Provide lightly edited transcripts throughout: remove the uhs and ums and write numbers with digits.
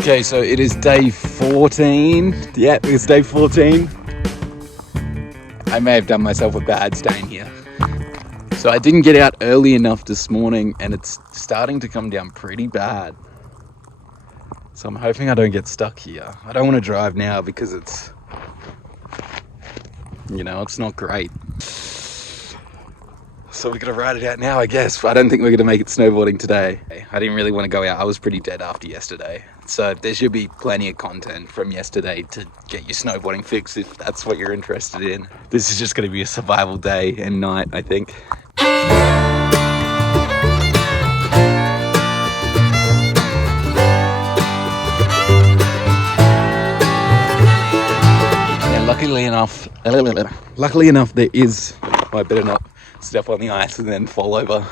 Okay, so it is day 14. Yeah, it's day 14. I may have done myself a bad staying here. So I didn't get out early enough this morning and it's starting to come down pretty bad. So I'm hoping I don't get stuck here. I don't want to drive now because it's, you know, it's not great. So we're gonna ride it out now, I guess. I don't think we're gonna make it snowboarding today. I didn't really want to go out. I was pretty dead after yesterday. So there should be plenty of content from yesterday to get your snowboarding fix if that's what you're interested in. This is just gonna be a survival day and night, I think. Yeah, luckily enough there is, well, I better not step on the ice and then fall over.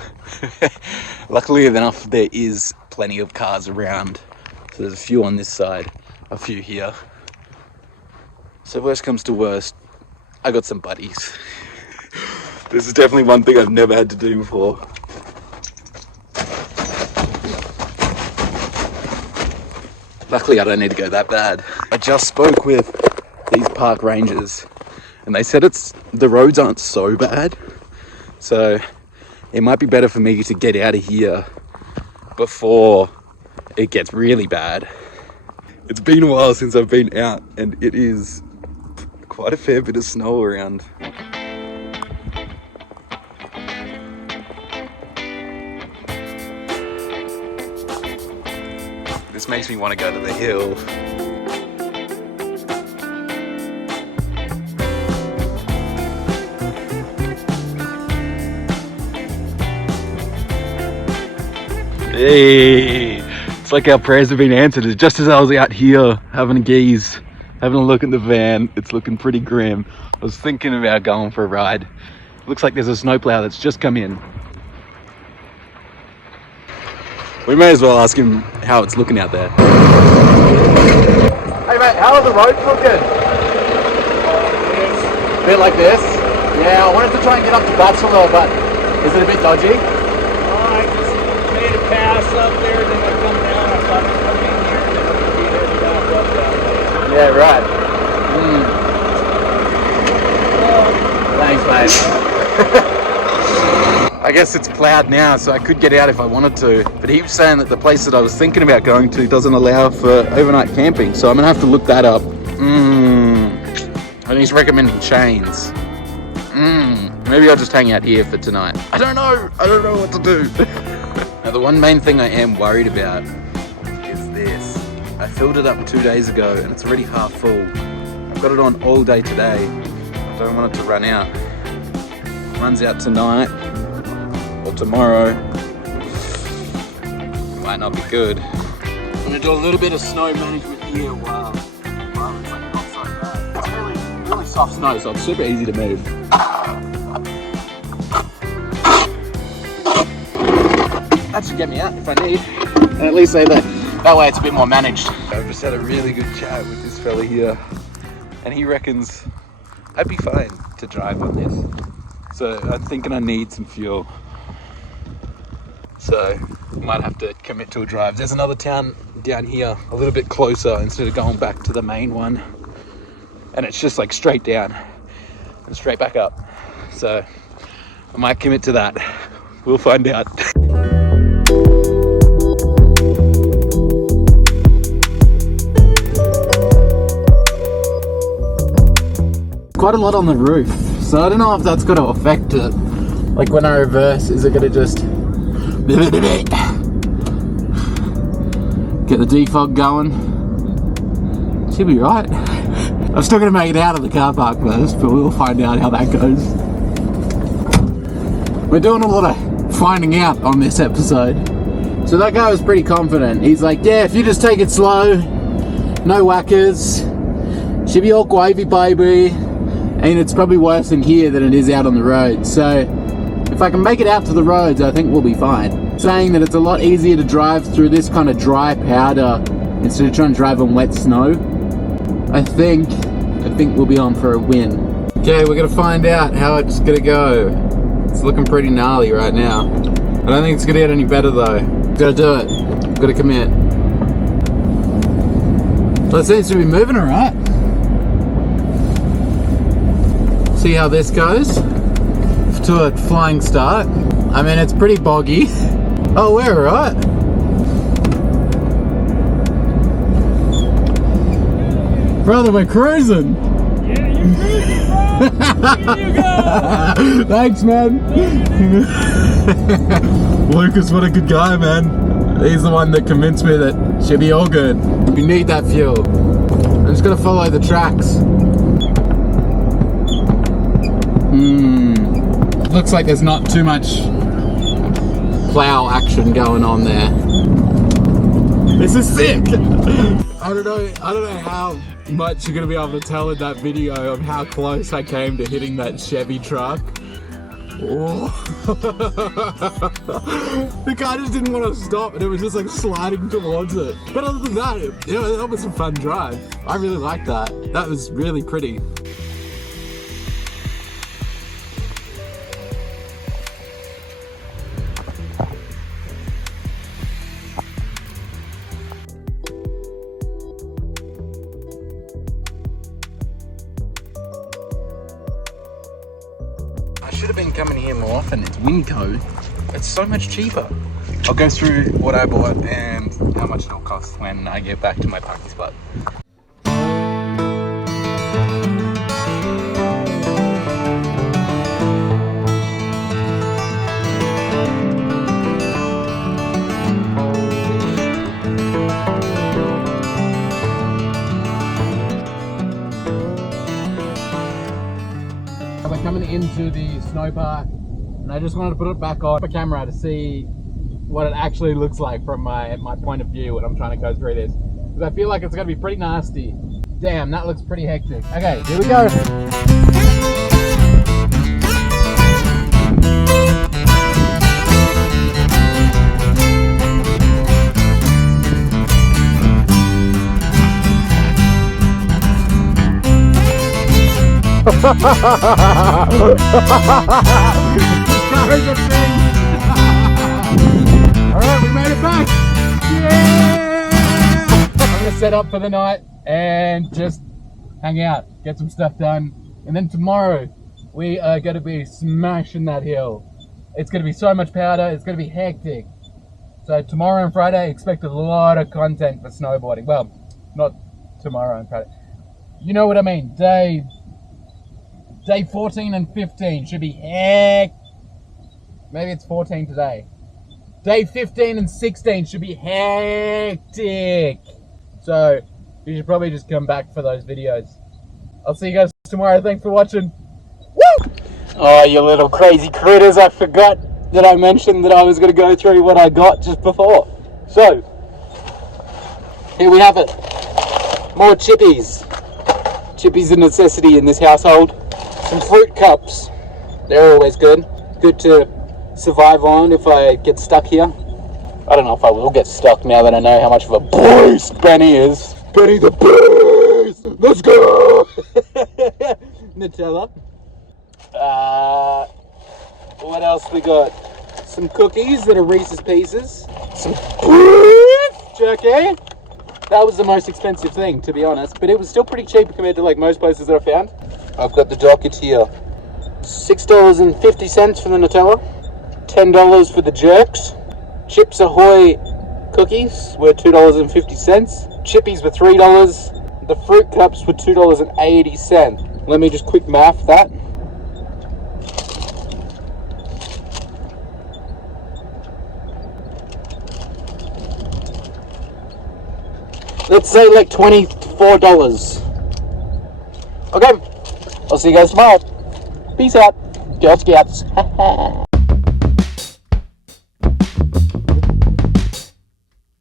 Luckily enough there is plenty of cars around, so there's a few on this side, a few here, so worst comes to worst, I got some buddies. This is definitely one thing I've never had to do before. Luckily I don't need to go that bad. I just spoke with these park rangers and they said the roads aren't so bad. So it might be better for me to get out of here before it gets really bad. It's been a while since I've been out and it is quite a fair bit of snow around. This makes me want to go to the hill. Hey, it's like our prayers have been answered. Just as I was out here having a gaze, having a look at the van, it's looking pretty grim. I was thinking about going for a ride. Looks like there's a snowplow that's just come in. We may as well ask him how it's looking out there. Hey mate, how are the roads looking? A bit like this? Yeah, I wanted to try and get up to Bachelor, but is it a bit dodgy? Pass up there, then I come down, I thought I'd come in here, and then I'm going to be heading back up that way. Yeah, right. Thanks, mate. I guess it's plowed now, so I could get out if I wanted to, but he was saying that the place that I was thinking about going to doesn't allow for overnight camping, so I'm going to have to look that up. And he's recommending chains. Maybe I'll just hang out here for tonight. I don't know what to do. Now the one main thing I am worried about is this. I filled it up 2 days ago and it's already half full. I've got it on all day today. I don't want it to run out. It runs out tonight or tomorrow. Might not be good. I'm gonna do a little bit of snow management here while it's like not so bad. It's really soft snow, so it's super easy to move. That should get me out if I need, and at least say that way it's a bit more managed. I've just had a really good chat with this fella here, and he reckons I'd be fine to drive on this. So I'm thinking I need some fuel. So I might have to commit to a drive. There's another town down here, a little bit closer instead of going back to the main one. And it's just like straight down and straight back up. So I might commit to that. We'll find out. Quite a lot on the roof, so I don't know if that's going to affect it. Like when I reverse, is it going to just get the defog going? Should be right. I'm still going to make it out of the car park first, but we'll find out how that goes. We're doing a lot of finding out on this episode. So that guy was pretty confident. He's like, yeah, if you just take it slow, no whackers, should be all wavy, baby. And it's probably worse in here than it is out on the road. So if I can make it out to the roads, I think we'll be fine. Saying that it's a lot easier to drive through this kind of dry powder instead of trying to drive on wet snow. I think we'll be on for a win. Okay, we're gonna find out how it's gonna go. It's looking pretty gnarly right now. I don't think it's gonna get any better though. Gotta do it. Gotta commit. Well, it seems to be moving alright. See how this goes to a flying start. I mean, it's pretty boggy. Oh, we're alright. Brother, we're cruising. Yeah, you're cruising, bro. Look at you go. Thanks, man. Lucas, what a good guy, man. He's the one that convinced me that she'll be all good. We need that fuel. I'm just gonna follow the tracks. Looks like there's not too much plow action going on there. This is sick. I don't know how much you're gonna be able to tell in that video of how close I came to hitting that Chevy truck. Oh. The car just didn't want to stop and it was just like sliding towards it. But other than that, that was a fun drive. I really liked that. That was really pretty. I should have been coming here more often. It's Winco. It's so much cheaper. I'll go through what I bought and how much it'll cost when I get back to my parking spot. We're coming into the snow park and I just wanted to put it back on the camera to see what it actually looks like from my point of view when I'm trying to go through this, because I feel like it's going to be pretty nasty. Damn, that looks pretty hectic. Okay, here we go. Alright, we made it back! Yeah! I'm gonna set up for the night and just hang out, get some stuff done, and then tomorrow we are gonna be smashing that hill. It's gonna be so much powder, it's gonna be hectic. So tomorrow and Friday, expect a lot of content for snowboarding. Well, not tomorrow and Friday. You know what I mean, Day 14 and 15 should be heck. Maybe it's 14 today. Day 15 and 16 should be hectic. So you should probably just come back for those videos. I'll see you guys tomorrow. Thanks for watching. Woo! Oh, you little crazy critters. I forgot that I mentioned that I was going to go through what I got just before. So, here we have it. More chippies. Chippies a necessity in this household. Some fruit cups. They're always good. Good to survive on if I get stuck here. I don't know if I will get stuck now that I know how much of a beast Benny is. Benny the beast! Let's go! Nutella. What else we got? Some cookies that are Reese's Pieces. Some beef jerky. That was the most expensive thing, to be honest, but it was still pretty cheap compared to like most places that I found. I've got the docket here. $6.50 for the Nutella, $10 for the jerks. Chips Ahoy cookies were $2.50. Chippies were $3. The fruit cups were $2.80. Let me just quick math that. Let's say like $24. Okay, I'll see you guys tomorrow. Peace out, Girl Scouts.